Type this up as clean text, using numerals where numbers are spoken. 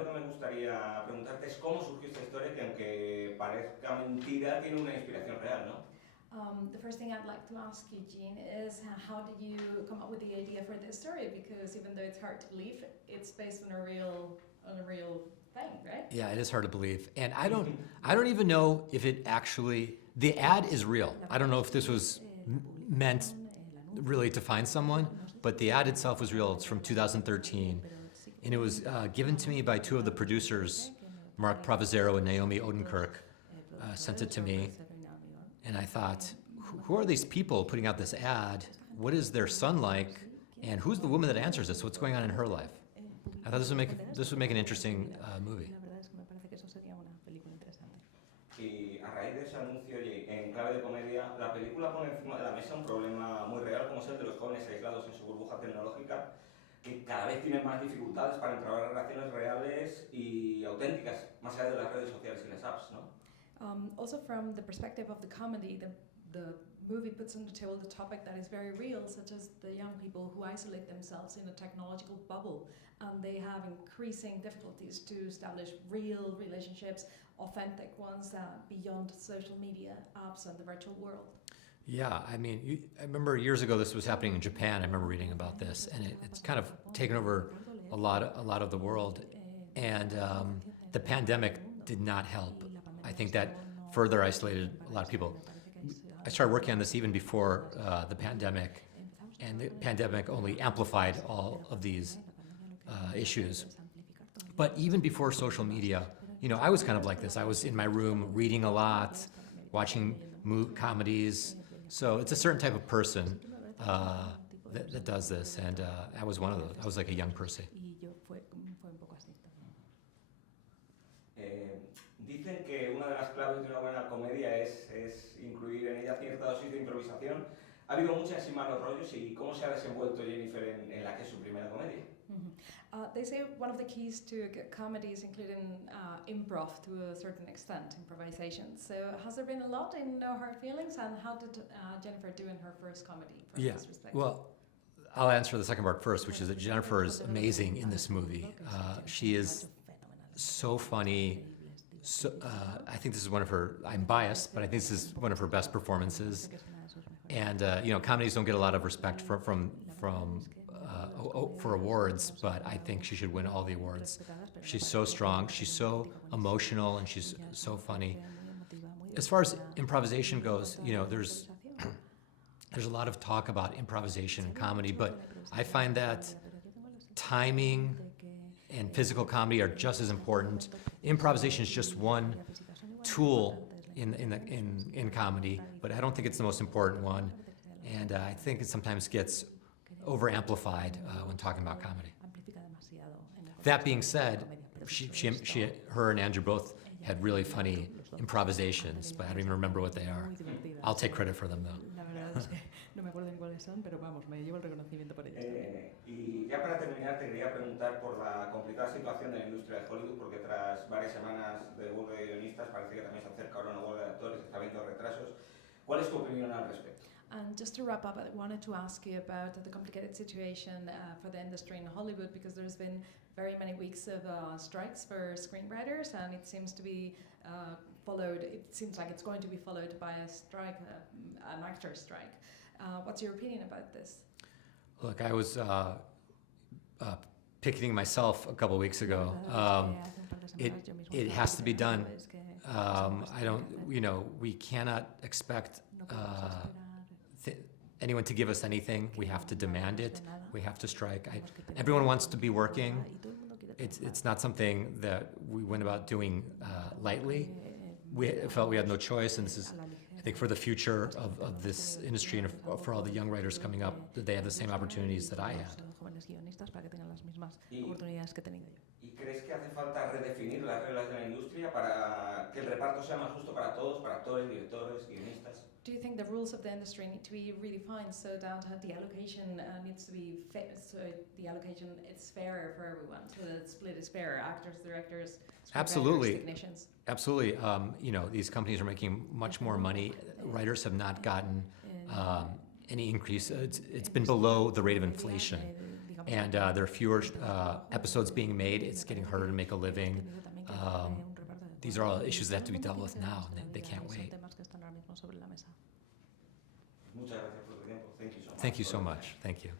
primero que me gustaría preguntarte es cómo surgió esta historia que, aunque parezca mentira, tiene una inspiración real, ¿no? The first thing I'd like to ask you, Jean, is how did you come up with the idea for this story? Because even though it's hard to believe, it's based on a real thing, right? Yeah, it is hard to believe, and I don't even know if it actually. The ad is real. I don't know if this was meant really to find someone, but the ad itself was real. It's from 2013, and it was given to me by two of the producers, Mark Provisero and Naomi Odenkirk, sent it to me. And I thought, who are these people putting out this ad? What is their son like? And who's the woman that answers this? What's going on in her life? I thought this would make an interesting movie. Y a raíz de ese anuncio, oye, en clave de comedia, la película pone encima de la mesa un problema muy real, como es el de los jóvenes aislados en su burbuja tecnológica, que cada vez tienen más dificultades para entablar relaciones reales y auténticas, más allá de las redes sociales y las apps, ¿no? Also from the perspective of the comedy, the movie puts on the table the topic that is very real, such as the young people who isolate themselves in a technological bubble, and they have increasing difficulties to establish real relationships, authentic ones beyond social media apps and the virtual world. Yeah, I mean, I remember years ago this was happening in Japan. I remember reading about this, and it's kind of taken over a lot of the world, and the pandemic did not help. I think that further isolated a lot of people. I started working on this even before the pandemic, and the pandemic only amplified all of these issues. But even before social media, I was kind of like this. I was in my room reading a lot, watching comedies. So it's a certain type of person that does this, and I was one of those. I was like a young person. Dicen que una de las claves de una buena comedia es incluir en ella cierta dosis de improvisación. Ha habido muchas y malos rollos, y cómo se ha desenvuelto Jennifer en la que es su primera comedia. They say one of the keys to good comedy is including improv to a certain extent, improvisation. So has there been a lot in No Hard Feelings, and how did Jennifer do in her first comedy from this respect? Well, I'll answer the second part first, which is that Jennifer is amazing in this movie. She is so funny. So, I think this is one of her, I'm biased, but I think this is one of her best performances. And, comedies don't get a lot of respect for awards, but I think she should win all the awards. She's so strong, she's so emotional, and she's so funny. As far as improvisation goes, there's a lot of talk about improvisation in comedy, but I find that timing and physical comedy are just as important. Improvisation is just one tool in comedy, but I don't think it's the most important one, and I think it sometimes gets over-amplified when talking about comedy. That being said, her and Andrew both had really funny improvisations, but I don't even remember what they are. I'll take credit for them, though. No me acuerdo en cuáles son, pero vamos, me llevo el reconocimiento por ellos. Y ya para terminar, te quería preguntar por la complicada situación de la industria de Hollywood, porque tras varias semanas de huelga de guionistas, parece que también se acerca ahora una huelga de actores, está habiendo retrasos. ¿Cuál es tu opinión al respecto? And just to wrap up, I wanted to ask you about the complicated situation for the industry in Hollywood, because there's been very many weeks of strikes for screenwriters, and it seems to be followed. It seems like it's going to be followed by a strike, an actor's strike. What's your opinion about this? Look, I was picketing myself a couple weeks ago. It has to be done. We cannot expect anyone to give us anything. We have to demand it. We have to strike. Everyone wants to be working. It's not something that we went about doing lightly. We felt we had no choice, and this is, I think, for the future of this industry and for all the young writers coming up, that they have the same opportunities that I had. ¿Y crees que hace falta redefinir las reglas de la industria para que el reparto sea más justo para todos, para actores, directores, guionistas? Do you think the rules of the industry need to be redefined so that the allocation needs to be fair, so the allocation is fairer for everyone, so the split is fairer, actors, directors, Absolutely. technicians? Absolutely. These companies are making much more money. Writers have not gotten any increase. It's been below the rate of inflation. and there are fewer episodes being made. It's getting harder to make a living. These are all issues that have to be dealt with now, and they can't wait. Muchas gracias por tu tiempo. Thank you so much. Thank you so much. Thank you.